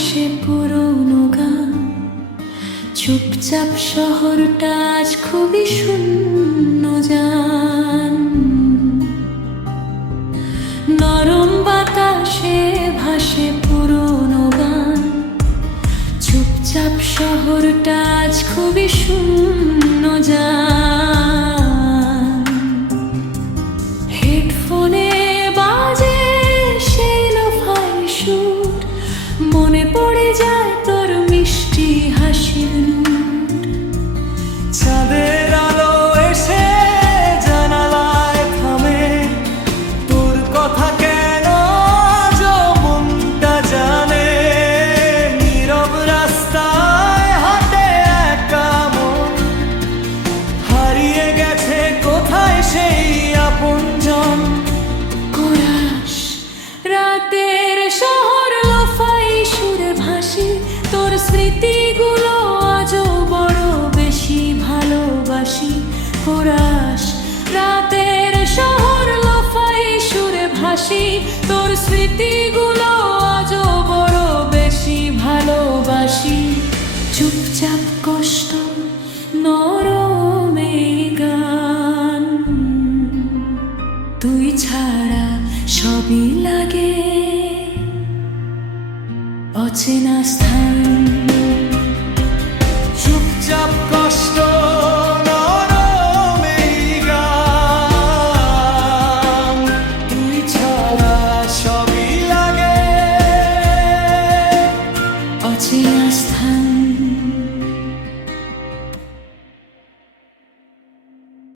ভাসে পুরনো গান, চুপচাপ শহরটা আজ খুবই শূন্য জান। নরম বাতাসে ভাসে পুরনো গান, চুপচাপ শহরটা আজ খুবই শূন্য জান। হেডফোনে বাজে সেই লোফাই সুর, মনে পড়ে যায় তোর মিষ্টি হাসির নূর। চাঁদের আলো এসে জানালায় থামে, তোর কথা কেন আজ মনটা জানে। নীরব রাস্তায় হাঁটে একা মন, হারিয়ে গেছে কোথায় সেই আপনজন। কোরাস রাতের শহর লোফাই সুরে ভাসে, তোর স্মৃতিগুলো আজও বড় বেশি ভালোবাসি। কোরাস রাতের শহর লোফাই সুরে ভাসি, তোর স্মৃতিগুলো আজও বড় বেশি ভালোবাসি। চুপচাপ কষ্ট নরমে গান, তুই ছাড়া সবই লাগে অচেনা স্থান। চুপচাপ কষ্ট নরম এই গান, তুই ছাড়া সবই লাগে অচেনা স্থান।